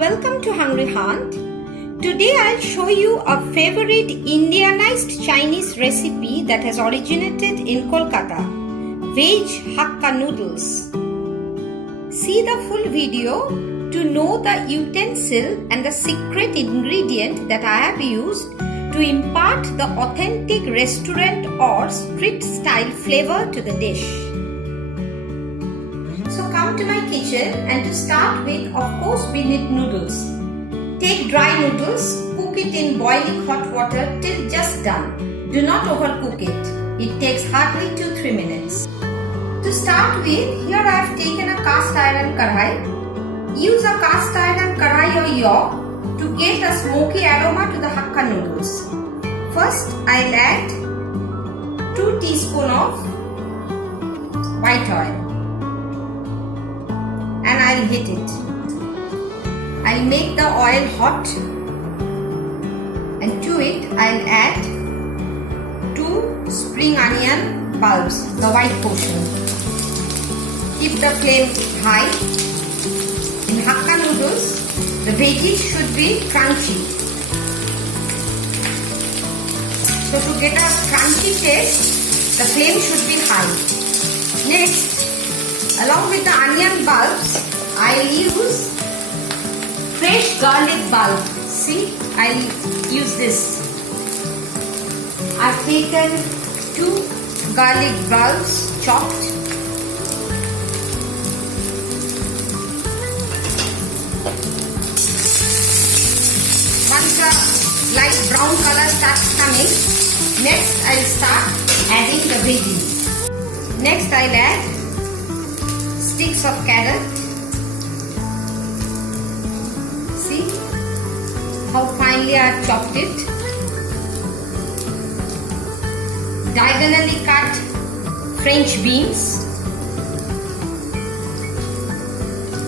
welcome to Hungry Hunt. Today I'll show you a favorite Indianized Chinese recipe that has originated in Kolkata, Veg Hakka Noodles. See the full video to know the utensil and the secret ingredient that I have used to impart the authentic restaurant or street style flavor to the dish. So come to my kitchen, and to start with, of course, we need noodles. Take dry noodles, cook it in boiling hot water till just done. Do not overcook it. It takes hardly 2-3 minutes. To start with, here I have taken a cast iron kadhai. Use a cast iron kadhai or york to get a smoky aroma to the Hakka noodles. First, I'll add 2 teaspoons of white oil. And I'll heat it. I'll make the oil hot, and to it I'll add 2 spring onion bulbs, the white portion. Keep the flame high. In Hakka noodles, the veggies should be crunchy. So to get a crunchy taste, the flame should be high. Next, along with the onion bulbs, I'll use fresh garlic bulb. See, I'll use this. I've taken 2 garlic bulbs chopped. Once the light brown color starts coming, next I'll start adding the veggies. Next I'll add sticks of carrot. See how finely I have chopped it. Diagonally cut French beans.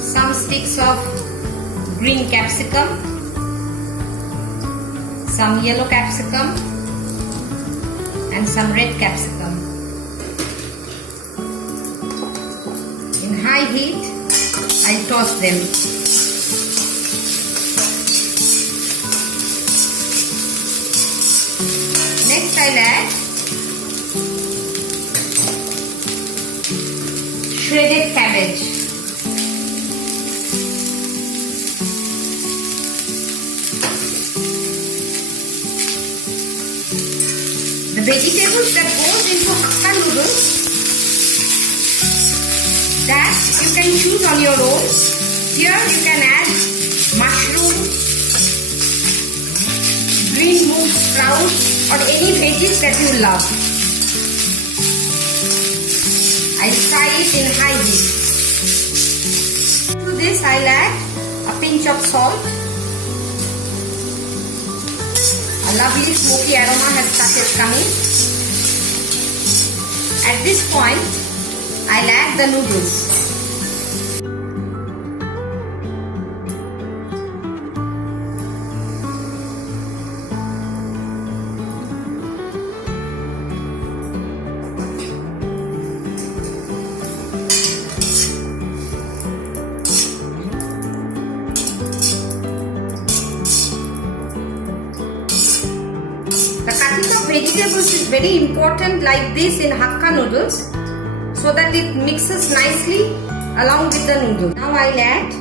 Some sticks of green capsicum. Some yellow capsicum. And some red capsicum. In high heat, I toss them. Next I'll add shredded cabbage. The vegetables that goes into Hakka noodles, that you can choose on your own. Here you can add mushroom, green moong sprout, or any veggies that you love. I'll fry it in high heat. To this I'll add a pinch of salt. A lovely smoky aroma has started coming. At this point, I'll add the noodles. The cutting of vegetables is very important like this in Hakka noodles, so that it mixes nicely along with the noodle. Now I'll add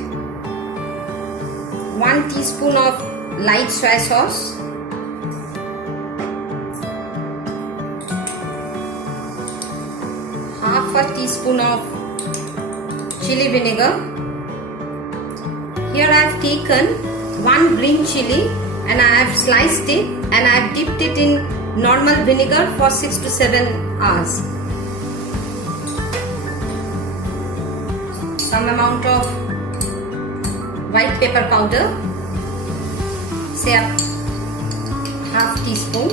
1 teaspoon of light soy sauce, half a teaspoon of chili vinegar. Here I have taken 1 green chili and I have sliced it and I have dipped it in normal vinegar for 6 to 7 hours. Some amount of white pepper powder, say a half teaspoon.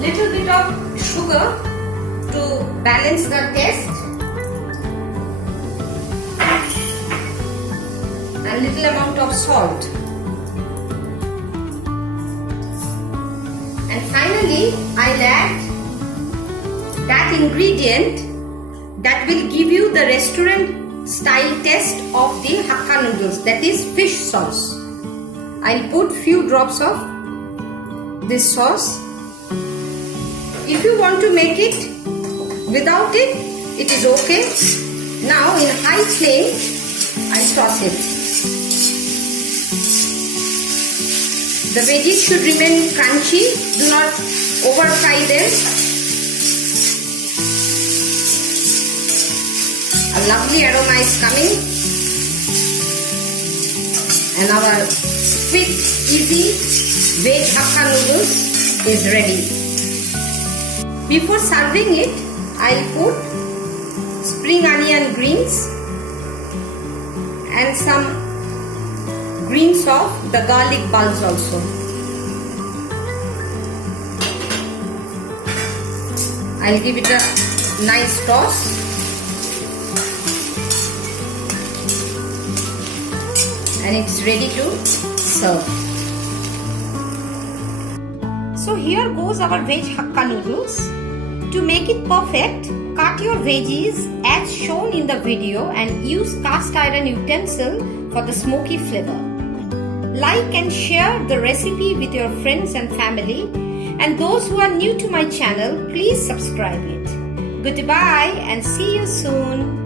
Little bit of sugar to balance the taste. A little amount of salt, and finally I'll add that ingredient that will give you the restaurant style taste of the Hakka noodles, that is fish sauce. I'll put few drops of this sauce. If you want to make it without it, it is okay. Now in high flame, I toss it. The veggies should remain crunchy. Do not over fry them. A lovely aroma is coming. And our quick, easy veg Hakka noodles is ready. Before serving it, I'll put spring onion greens and some greens of the garlic bulbs also. I'll give it a nice toss. And it's ready to serve. So here goes our veg Hakka noodles. To make it perfect, cut your veggies as shown in the video and use cast iron utensil for the smoky flavor. Like and share the recipe with your friends and family, and those who are new to my channel, please subscribe it. Goodbye and see you soon.